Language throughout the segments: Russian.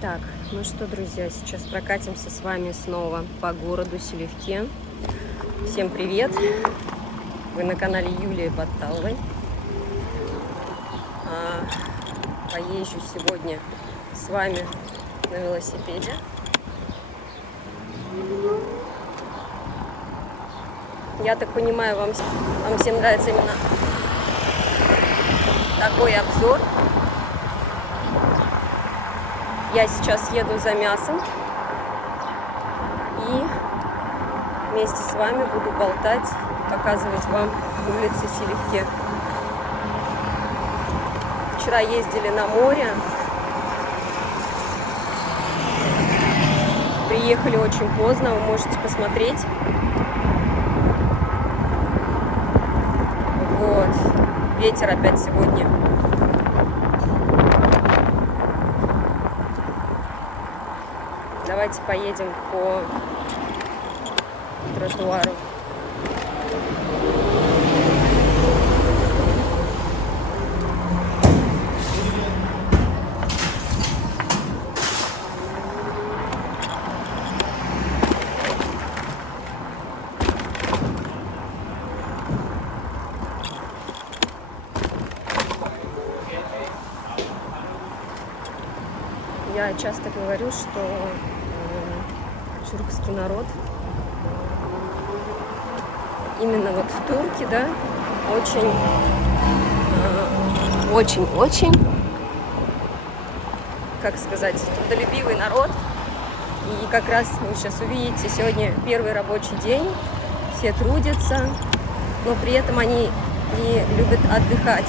Так, ну что, друзья, сейчас прокатимся с вами снова по городу Селивке. Всем привет! Вы на канале Юлии Баталовой. Поезжу сегодня с вами на велосипеде. Я так понимаю, вам всем нравится именно такой обзор. Я сейчас еду за мясом и вместе с вами буду болтать, показывать вам улицы Селивки. Вчера ездили на море, приехали очень поздно, вы можете посмотреть. Вот, ветер опять сегодня. Давайте поедем по тротуару. Я часто говорю, что тюркский народ, именно вот турки, да, очень, как сказать, трудолюбивый народ. И как раз вы сейчас увидите, сегодня первый рабочий день, все трудятся, но при этом они не любят отдыхать.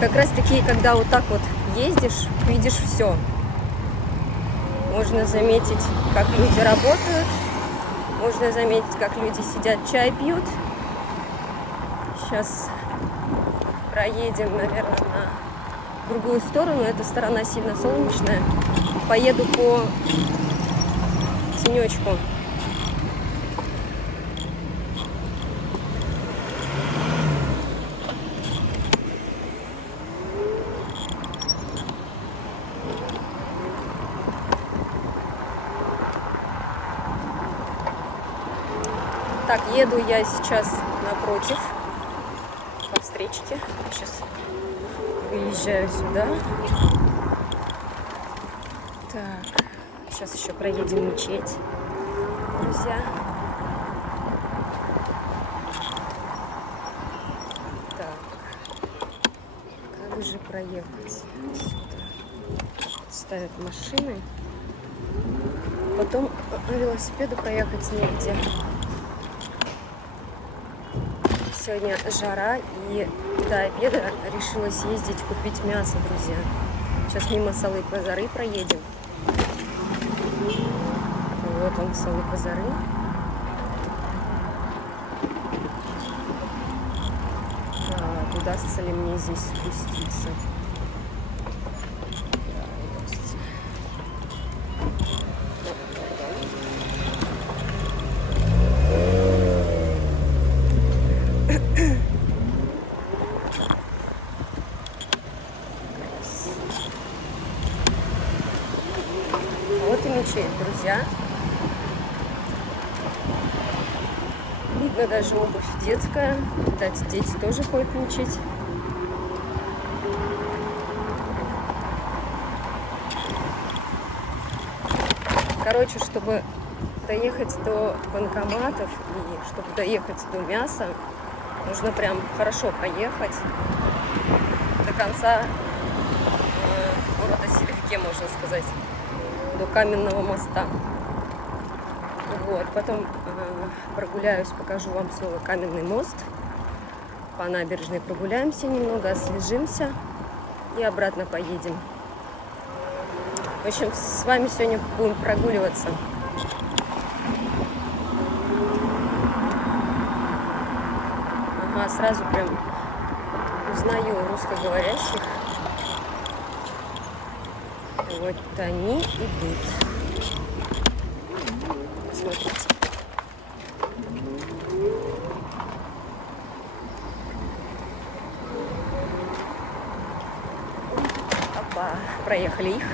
Как раз таки, когда вот так вот ездишь, видишь все. Можно заметить, как люди работают, можно заметить, как люди сидят, чай пьют. Сейчас проедем, наверное, на другую сторону. Эта сторона сильно солнечная. Поеду по тенечку. Так, еду я сейчас напротив, по встречке. Сейчас выезжаю сюда. Так, сейчас еще проедем мечеть, друзья. Так, как же проехать сюда? Ставят машины. Потом по велосипеду проехать негде. Сегодня жара, и до обеда решила съездить купить мясо, друзья. Сейчас мимо Салы-Базары проедем. Вот он, Салы-Базары. Так, удастся ли мне здесь спуститься? Вот и мечеть, друзья. Видно даже обувь детская. Кстати, дети тоже ходят в мечеть. Короче, чтобы доехать до банкоматов и чтобы доехать до мяса, нужно прям хорошо поехать до конца города Селивке, можно сказать, до Каменного моста. Вот, потом прогуляюсь, покажу вам снова Каменный мост. По набережной прогуляемся немного, освежимся и обратно поедем. В общем, с вами сегодня будем прогуливаться. Ага, сразу прям узнаю русскоговорящих. Вот они идут. Смотрите. проехали их.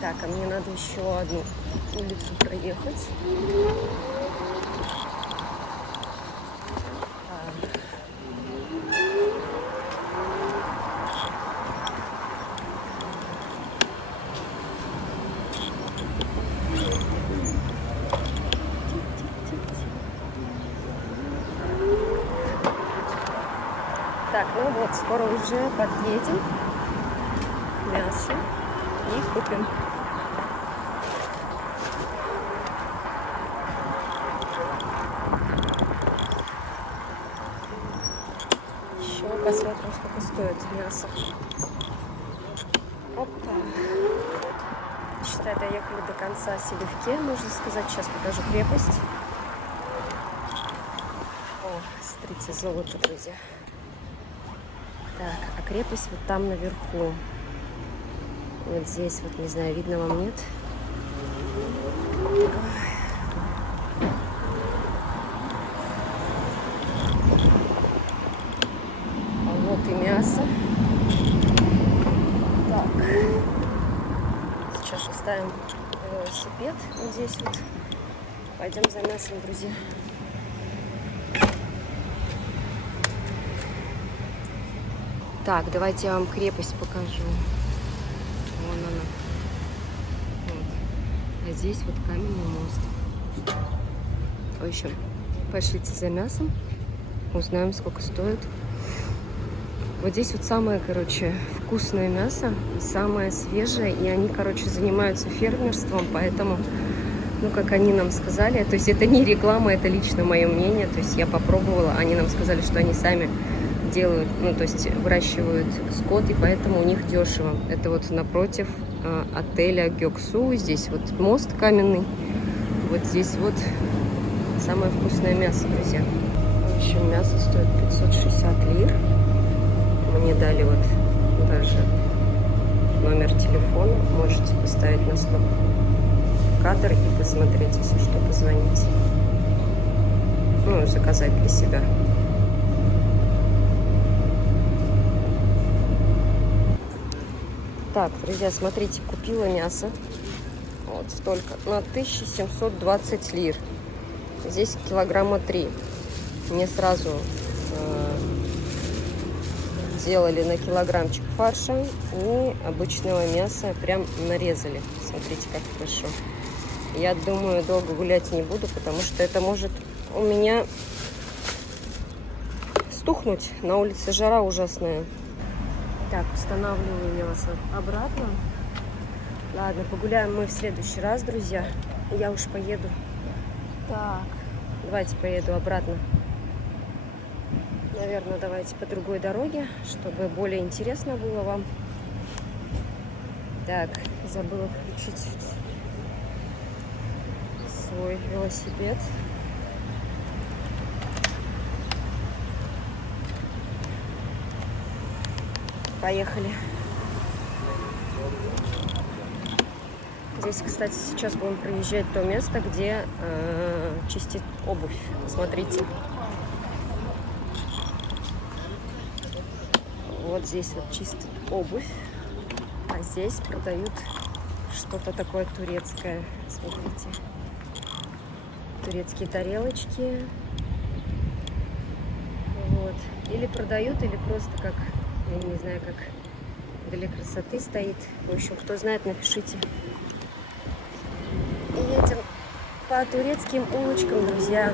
Так, а мне надо еще одну улицу проехать. Так, ну вот, скоро уже подъедем. Мясо и купим. Еще посмотрим, сколько стоит мясо. Опа. Считай, доехали до конца Селивке, можно сказать. Сейчас покажу крепость. О, смотрите, золото, друзья. Так, а крепость вот там наверху. Вот здесь, вот, не знаю, видно вам, нет? А вот и мясо. Так. Сейчас оставим велосипед вот здесь вот. Пойдем за мясом, друзья. Так, давайте я вам крепость покажу. Вон она. Вот. А здесь вот каменный мост. В общем, пошлите за мясом. Узнаем, сколько стоит. Вот здесь вот самое, короче, вкусное мясо. Самое свежее. И они, короче, занимаются фермерством. Поэтому, ну, как они нам сказали, то есть это не реклама, это лично мое мнение. То есть я попробовала. Они нам сказали, что они сами делают, ну, то есть выращивают скот, и поэтому у них дешево. Это вот напротив отеля Гёксу. Здесь вот мост каменный. Вот здесь вот самое вкусное мясо, друзья. В общем, мясо стоит 560 лир. Мне дали вот даже номер телефона. Можете поставить на стоп-кадр и посмотреть, если что, позвонить. Ну, заказать для себя. Так, друзья, смотрите, купила мясо. Вот столько. На 1720 лир. Здесь килограмма 3. Мне сразу делали на килограммчик фарша и обычного мяса прям нарезали. Смотрите, как хорошо. Я думаю, долго гулять не буду, потому что это может у меня стухнуть. На улице жара ужасная. Так, устанавливаю я вас обратно. Ладно, погуляем мы в следующий раз, друзья. Я уж поеду. Так, давайте поеду обратно. Наверное, давайте по другой дороге, чтобы более интересно было вам. Так, забыла включить свой велосипед. Поехали. Здесь, кстати, сейчас будем проезжать то место, где чистит обувь. Смотрите. Вот здесь вот чистят обувь, а здесь продают что-то такое турецкое. Смотрите. Турецкие тарелочки. Вот. Или продают, или просто как... Я не знаю, как для красоты стоит. В общем, кто знает, напишите. И едем по турецким улочкам, друзья.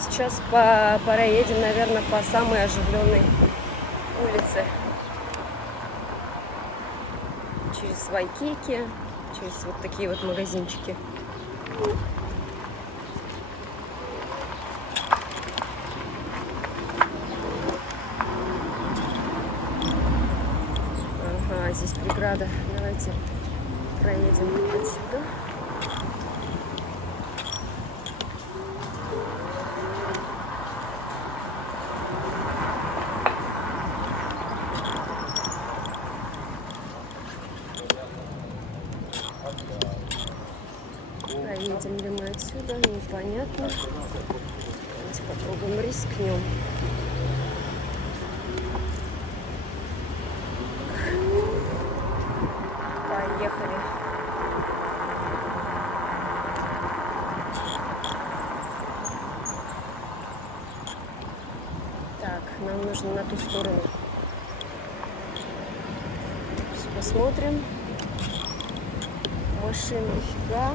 Сейчас проедем, наверное, по самой оживленной улице. Через Вайкики, через вот такие вот магазинчики. Здесь преграда. Давайте проедем отсюда. отсюда, непонятно. Давайте попробуем, рискнем. Поехали. Так, нам нужно на ту сторону. Сейчас посмотрим. Машин нифига.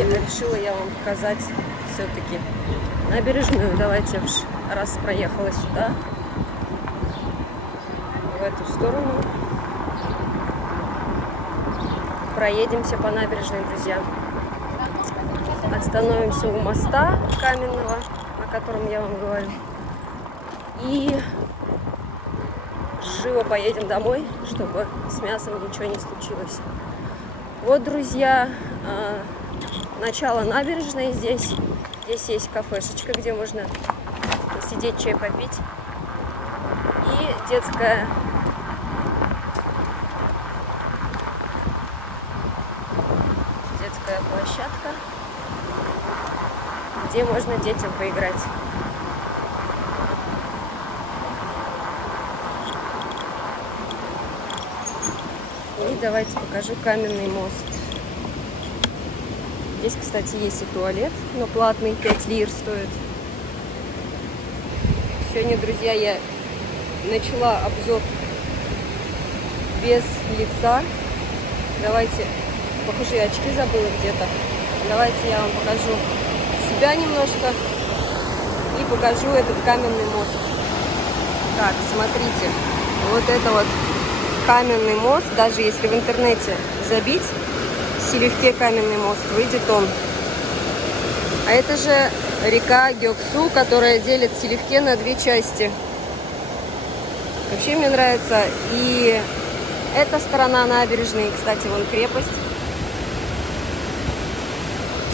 Решила я вам показать все-таки набережную. Давайте уж, раз проехала сюда, в эту сторону, проедемся по набережной, друзья. Остановимся у моста каменного, о котором я вам говорю, и живо поедем домой, чтобы с мясом ничего не случилось. Вот, друзья, начало набережной здесь. Здесь есть кафешечка, где можно посидеть, чай попить. И детская площадка, где можно детям поиграть. И давайте покажу каменный мост. Здесь, кстати, есть и туалет, но платный, 5 лир стоит. Сегодня, друзья, я начала обзор без лица. Давайте, похоже, я очки забыла где-то. Давайте я вам покажу себя немножко и покажу этот каменный мост. Так, смотрите, вот это вот каменный мост, даже если в интернете забить Силифке каменный мост, выйдет он. А это же река Гёксу, которая делит Силифке на две части. Вообще мне нравится и эта сторона набережной, и, кстати, вон крепость.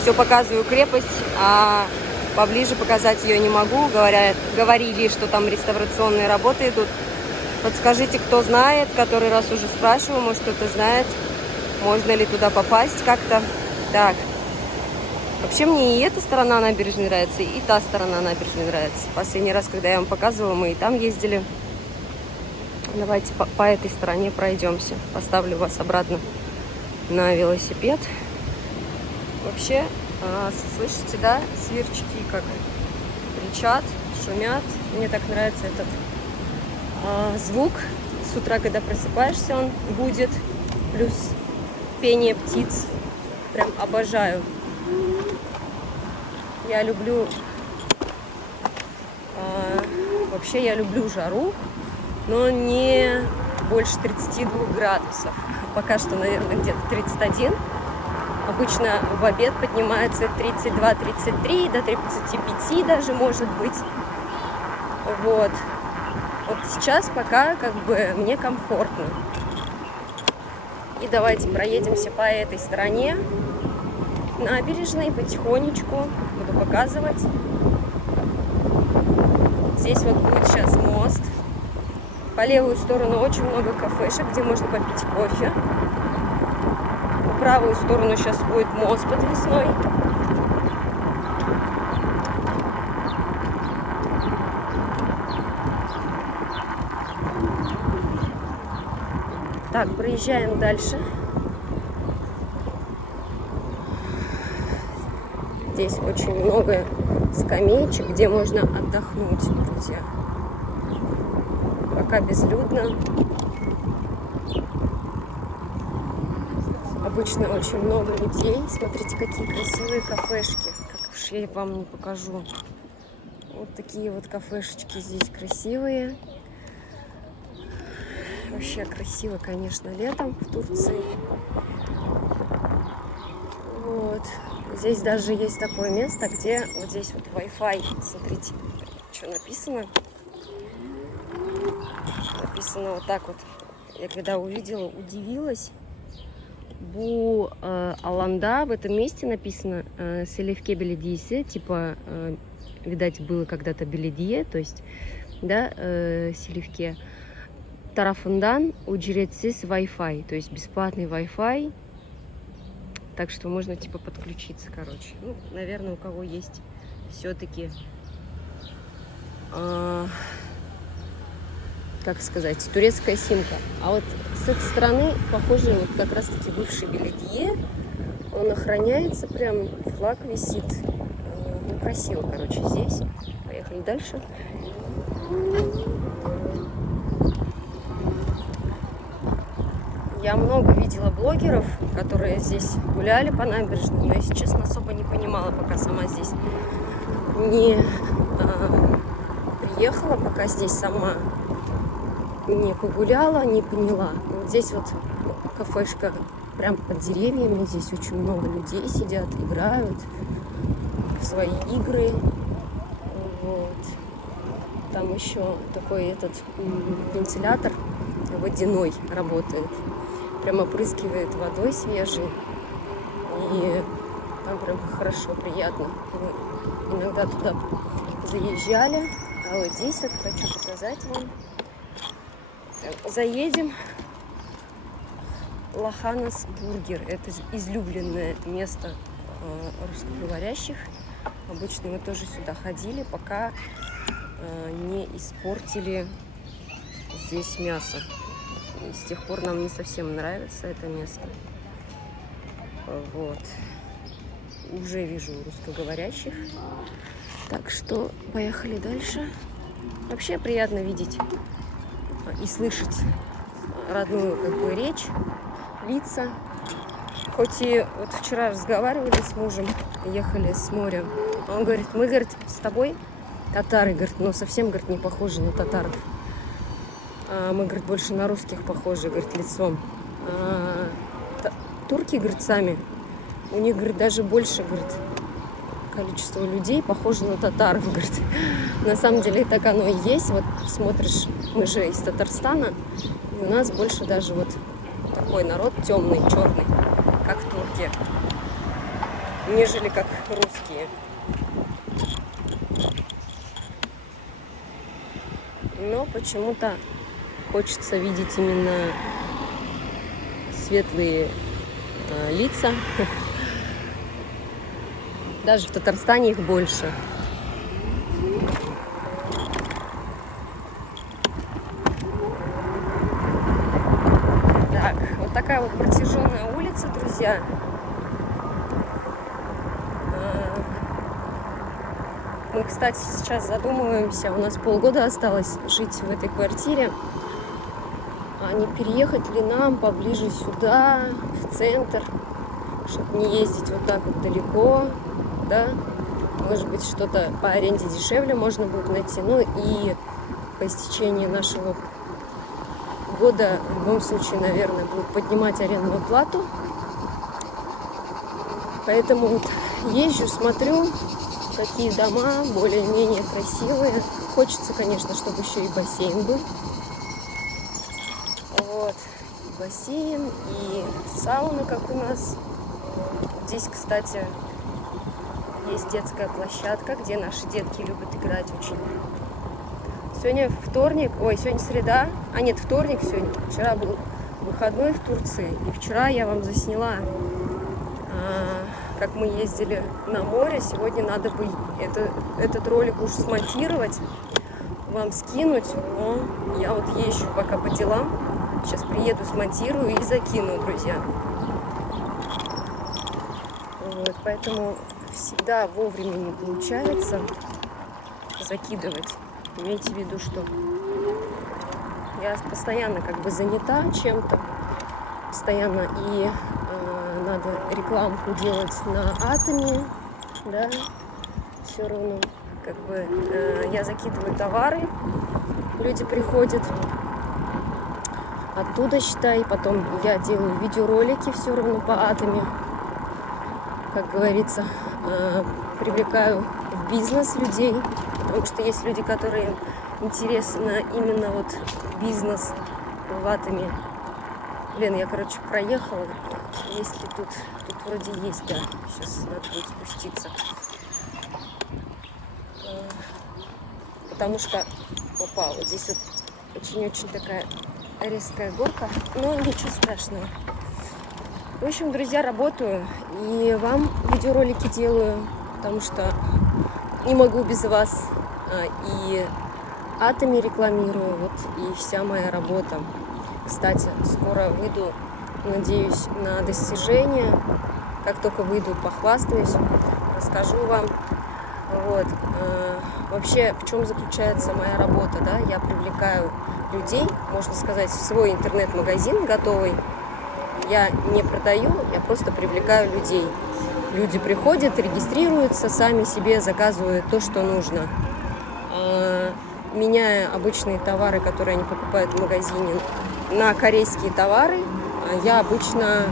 Все показываю крепость, а поближе показать ее не могу. Говорили, что там реставрационные работы идут. Подскажите, кто знает, который раз уже спрашиваю, может кто-то знает, можно ли туда попасть как-то. Так, вообще мне и эта сторона набережной нравится, и та сторона набережной нравится. Последний раз, когда я вам показывала, мы и там ездили. Давайте по этой стороне пройдемся. Поставлю вас обратно на велосипед. Вообще, слышите, да, сверчки как кричат, шумят. Мне так нравится этот звук. С утра, когда просыпаешься, он будет. Плюс пение птиц. Прям обожаю. Я люблю... вообще я люблю жару, но не больше 32 градусов. Пока что, наверное, где-то 31. Обычно в обед поднимается 32-33, до 35 даже может быть. Вот. Вот сейчас пока как бы мне комфортно. И давайте проедемся по этой стороне набережной потихонечку. Буду показывать. Здесь вот будет сейчас мост. По левую сторону очень много кафешек, где можно попить кофе. По правую сторону сейчас будет мост подвесной. Так, проезжаем дальше. Здесь очень много скамеечек, где можно отдохнуть, друзья. Пока безлюдно. Обычно очень много людей. Смотрите, какие красивые кафешки. Как уж я вам не покажу. Вот такие вот кафешечки здесь красивые. Вообще красиво, конечно, летом в Турции. Вот. Здесь даже есть такое место, где вот здесь вот Wi-Fi. Смотрите, что написано. Написано вот так вот. Я когда увидела, удивилась. Бу Аланда, в этом месте написано Селевке Беледисе, типа, видать, было когда-то Беледие, то есть, да, Селевке. Тарафундан уджретсис Wi-Fi, то есть бесплатный Wi-Fi, так что можно, типа, подключиться, короче. Ну, наверное, у кого есть все-таки, как сказать, турецкая симка. А вот с этой стороны, похоже, вот как раз-таки бывший Беледие. Он охраняется, прям флаг висит. Ну, красиво, короче, здесь. Поехали дальше. Я много видела блогеров, которые здесь гуляли по набережной, но, если честно, особо не понимала, пока сама здесь не приехала, пока здесь сама не погуляла, не поняла. Вот здесь вот кафешка прям под деревьями, здесь очень много людей сидят, играют в свои игры. Вот. Там еще такой этот вентилятор водяной работает, прям опрыскивает водой свежей, и там прям хорошо, приятно. Мы иногда туда заезжали, а вот здесь вот хочу показать вам. Заедем. Лоханас Бургер. Это излюбленное место русскоговорящих. Обычно мы тоже сюда ходили, пока не испортили здесь мясо. И с тех пор нам не совсем нравится это место. Вот. Уже вижу русскоговорящих. Так что поехали дальше. Вообще приятно видеть и слышать родную, как бы, речь, лица. Хоть и вот вчера разговаривали с мужем, ехали с моря. Он говорит, мы, говорит, с тобой татары, говорит, но совсем, говорит, не похожи на татаров. Мы, говорит, больше на русских похожи, говорит, лицом. Турки, говорит, сами, у них, говорит, даже больше, говорит, количество людей похоже на татаров, говорит. На самом деле так оно и есть. Вот смотришь, мы же из Татарстана, и у нас больше даже вот такой народ темный, черный, как турки, нежели как русские. Но почему-то хочется видеть именно светлые лица. Даже в Татарстане их больше. Так, вот такая вот протяженная улица, друзья. Мы, кстати, сейчас задумываемся, у нас полгода осталось жить в этой квартире. А не переехать ли нам поближе сюда, в центр, чтобы не ездить вот так вот далеко, да? Может быть, что-то по аренде дешевле можно будет найти. Ну и по истечении нашего года в любом случае, наверное, будут поднимать арендную плату. Поэтому вот езжу, смотрю, какие дома более-менее красивые. Хочется, конечно, чтобы еще и бассейн был. Вот, и бассейн, и сауна, как у нас. Здесь, кстати, есть детская площадка, где наши детки любят играть очень. Сегодня вторник, сегодня среда, нет, вторник сегодня. Вчера был выходной в Турции, и вчера я вам засняла, как мы ездили на море. Сегодня надо бы этот ролик уж смонтировать, вам скинуть. Но я вот езжу пока по делам. Сейчас приеду, смонтирую и закину, друзья. Вот, поэтому всегда вовремя не получается закидывать. Имейте в виду, что я постоянно как бы занята чем-то, постоянно, и надо рекламку делать на Атоме, да, все равно как бы я закидываю товары, люди приходят, оттуда, считай, потом я делаю видеоролики все равно по Атоме, как говорится, привлекаю в бизнес людей, потому что есть люди, которые интересны именно вот бизнес в Атоме. Блин, я, короче, проехала есть ли тут вроде есть, да, сейчас надо будет спуститься. Потому что, опа, вот здесь вот очень-очень такая резкая горка, но ничего страшного. В общем, друзья, работаю и вам видеоролики делаю, потому что не могу без вас. И Atomy рекламирую, вот и вся моя работа. Кстати, скоро выйду, надеюсь, на достижения. Как только выйду, похвастаюсь, расскажу вам. Вот. Вообще, в чем заключается моя работа, да? Я привлекаю людей, можно сказать, в свой интернет-магазин готовый. Я не продаю, я просто привлекаю людей. Люди приходят, регистрируются, сами себе заказывают то, что нужно. Меняя обычные товары, которые они покупают в магазине, на корейские товары, я обычно,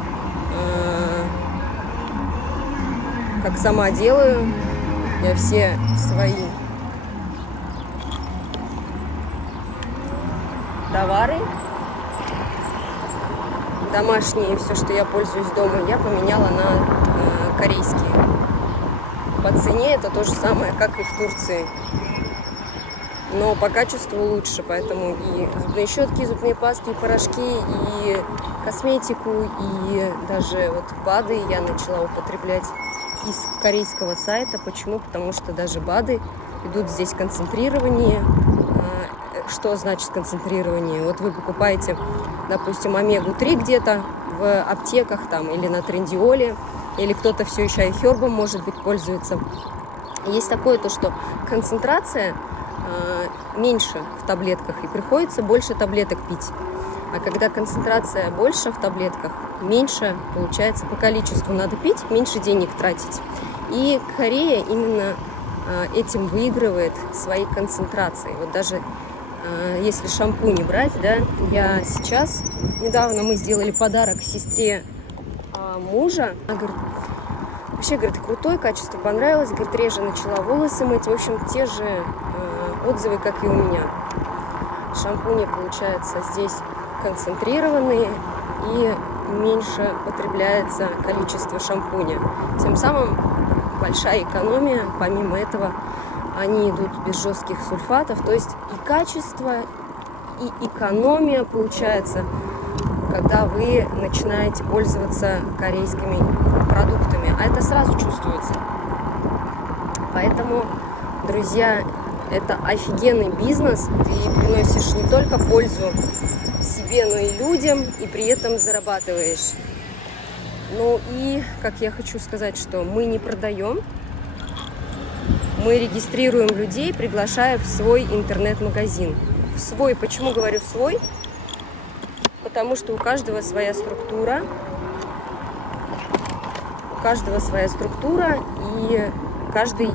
как сама делаю, я все свои товары, домашние, все, что я пользуюсь дома, я поменяла на корейские. По цене это то же самое, как и в Турции. Но по качеству лучше, поэтому и зубные щетки, и зубные пасты, и порошки, и косметику, и даже вот БАДы я начала употреблять из корейского сайта. Почему? Потому что даже БАДы идут здесь концентрирование. Что значит концентрирование? Вот вы покупаете, допустим, омегу-3 где-то в аптеках там, или на Трендиоле, или кто-то все еще айхербом, может быть, пользуется. Есть такое, то, что концентрация меньше в таблетках, и приходится больше таблеток пить. А когда концентрация больше в таблетках, меньше, получается, по количеству надо пить, меньше денег тратить. И Корея именно этим выигрывает своей концентрацией. Вот даже если шампуни брать, да, я сейчас, недавно мы сделали подарок сестре мужа. Она говорит, вообще, говорит, крутой, качество понравилось, говорит, реже начала волосы мыть. В общем, те же отзывы, как и у меня. Шампуни, получается, здесь концентрированные и меньше потребляется количество шампуня. Тем самым большая экономия. Помимо этого, они идут без жестких сульфатов. То есть и качество, и экономия получается, когда вы начинаете пользоваться корейскими продуктами. А это сразу чувствуется. Поэтому, друзья, это офигенный бизнес. Ты приносишь не только пользу себе, но и людям, и при этом зарабатываешь. Ну и, как я хочу сказать, что мы не продаем, мы регистрируем людей, приглашая в свой интернет-магазин. В свой. Почему говорю свой? Потому что у каждого своя структура. У каждого своя структура, и каждый,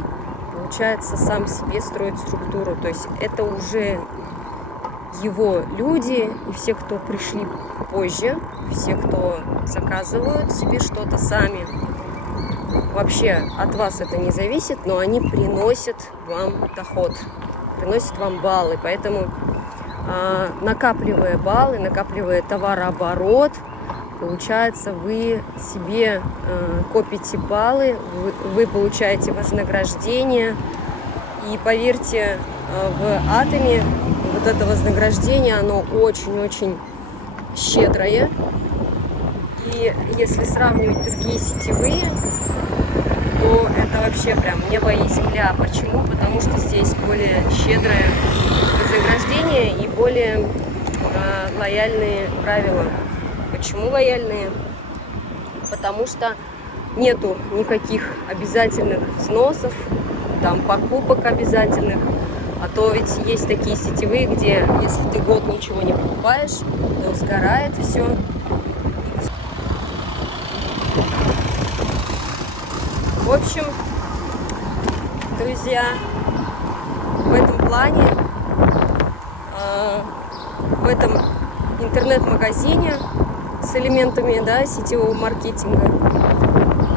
получается, сам себе строит структуру. То есть это уже его люди, и все, кто пришли позже, все, кто заказывают себе что-то сами. Вообще от вас это не зависит, но они приносят вам доход, приносят вам баллы. Поэтому, накапливая баллы, накапливая товарооборот, получается, вы себе копите баллы, вы получаете вознаграждение. И поверьте, в Atomy вот это вознаграждение, оно очень-очень щедрое. И если сравнивать другие сетевые, то это вообще прям небо и земля. Почему? Потому что здесь более щедрое вознаграждение и более лояльные правила. Почему лояльные? Потому что нету никаких обязательных взносов, там покупок обязательных. А то ведь есть такие сетевые, где если ты год ничего не покупаешь, то сгорает все. В общем, друзья, в этом плане, в этом интернет-магазине с элементами, да, сетевого маркетинга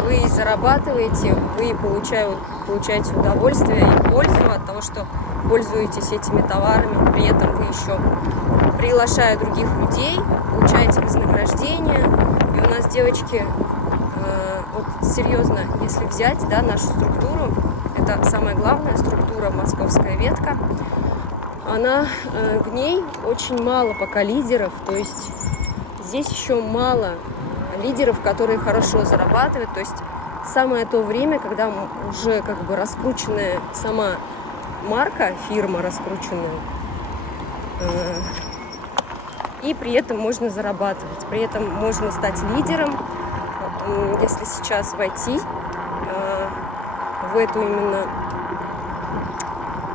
вы зарабатываете, вы получаете удовольствие и пользу от того, что пользуетесь этими товарами, при этом вы еще, приглашая других людей, получаете вознаграждение, и у нас девочки, вот серьезно, если взять, да, нашу структуру, это самая главная структура, московская ветка, она, в ней очень мало пока лидеров, то есть здесь еще мало лидеров, которые хорошо зарабатывают, то есть самое то время, когда уже как бы раскрученная сама марка, фирма раскрученная, и при этом можно зарабатывать, при этом можно стать лидером, если сейчас войти в эту именно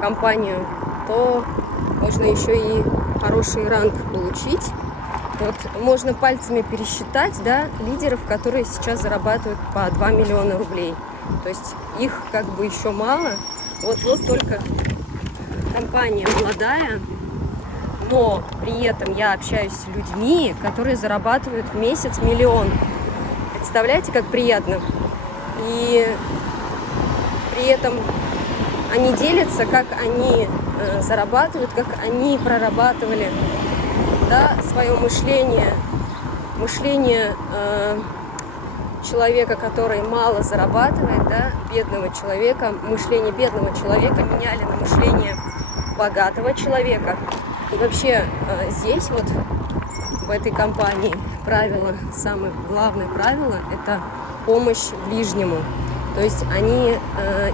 компанию, то можно еще и хороший ранг получить. Вот можно пальцами пересчитать, да, лидеров, которые сейчас зарабатывают по 2 миллиона рублей. То есть их как бы еще мало. Вот только компания молодая, но при этом я общаюсь с людьми, которые зарабатывают в месяц 1 миллион. Представляете, как приятно? И при этом они делятся, как они зарабатывают, как они прорабатывали, да, свое мышление человека, который мало зарабатывает, да, бедного человека, мышление бедного человека меняли на мышление богатого человека. И вообще здесь вот в этой компании правило, самое главное правило, это помощь ближнему. То есть они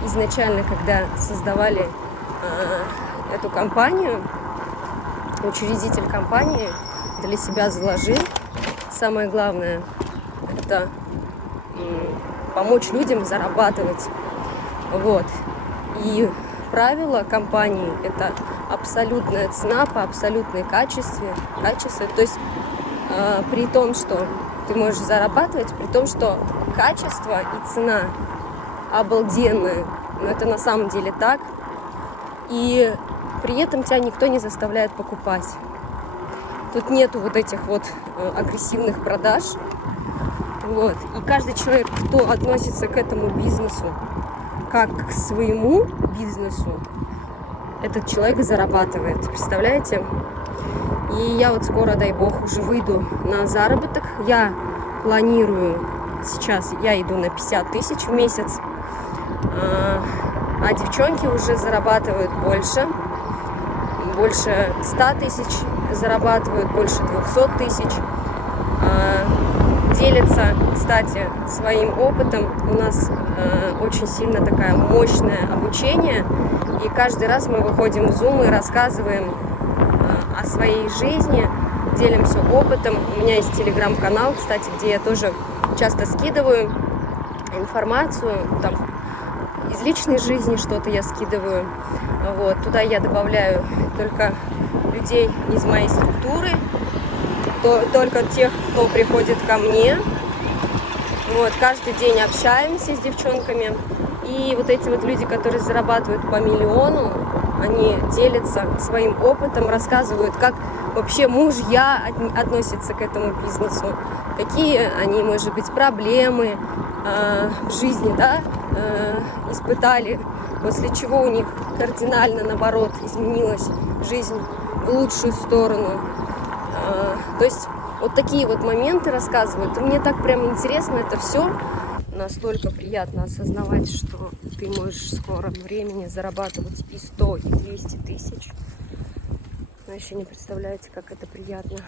изначально, когда создавали эту компанию, учредитель компании для себя заложил, самое главное, это помочь людям зарабатывать. Вот. И правило компании – это абсолютная цена по абсолютной качестве. То есть при том, что ты можешь зарабатывать, при том, что качество и цена обалденные. Но это на самом деле так. И при этом тебя никто не заставляет покупать. Тут нету вот этих вот агрессивных продаж. Вот. И каждый человек, кто относится к этому бизнесу как к своему бизнесу, этот человек зарабатывает. Представляете? И я вот скоро, дай бог, уже выйду на заработок. Я планирую сейчас, я иду на 50 тысяч в месяц. А девчонки уже зарабатывают больше 100 тысяч зарабатывают, больше 200 тысяч. Делятся, кстати, своим опытом. У нас очень сильно такое мощное обучение. И каждый раз мы выходим в Zoom и рассказываем о своей жизни, делимся опытом. У меня есть телеграм-канал, кстати, где я тоже часто скидываю информацию, там, из личной жизни что-то я скидываю. Вот. Туда я добавляю только людей из моей структуры, только тех, кто приходит ко мне. Вот. Каждый день общаемся с девчонками. И вот эти вот люди, которые зарабатывают по 1 миллиону, они делятся своим опытом, рассказывают, как вообще мужья относятся к этому бизнесу, какие они, может быть, проблемы в жизни, да, испытали, после чего у них кардинально, наоборот, изменилась жизнь в лучшую сторону. То есть вот такие вот моменты рассказывают. И мне так прям интересно это все. Настолько приятно осознавать, что ты можешь в скором времени зарабатывать и 100, и 200 тысяч. Вы еще не представляете, как это приятно.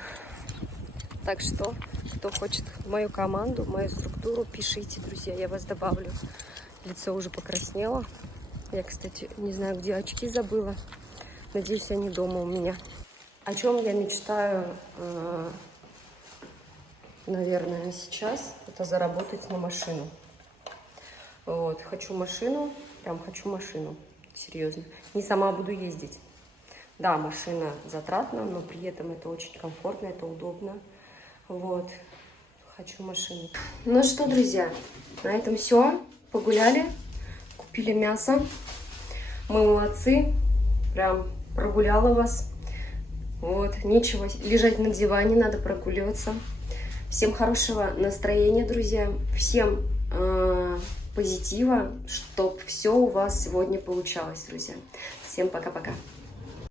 Так что, кто хочет мою команду, мою структуру, пишите, друзья, я вас добавлю. Лицо уже покраснело. Я, кстати, не знаю, где очки забыла. Надеюсь, они дома у меня. О чем я мечтаю, наверное, сейчас, это заработать на машину. Вот, хочу машину, прям хочу машину, серьезно. Не сама буду ездить. Да, машина затратна, но при этом это очень комфортно, это удобно. Вот, хочу машину. Ну что, друзья, на этом все. Погуляли, купили мясо. Мы молодцы, прям прогуляла вас. Вот, нечего лежать на диване, надо прогуливаться. Всем хорошего настроения, друзья. Всем позитива, чтобы все у вас сегодня получалось, друзья. Всем пока-пока.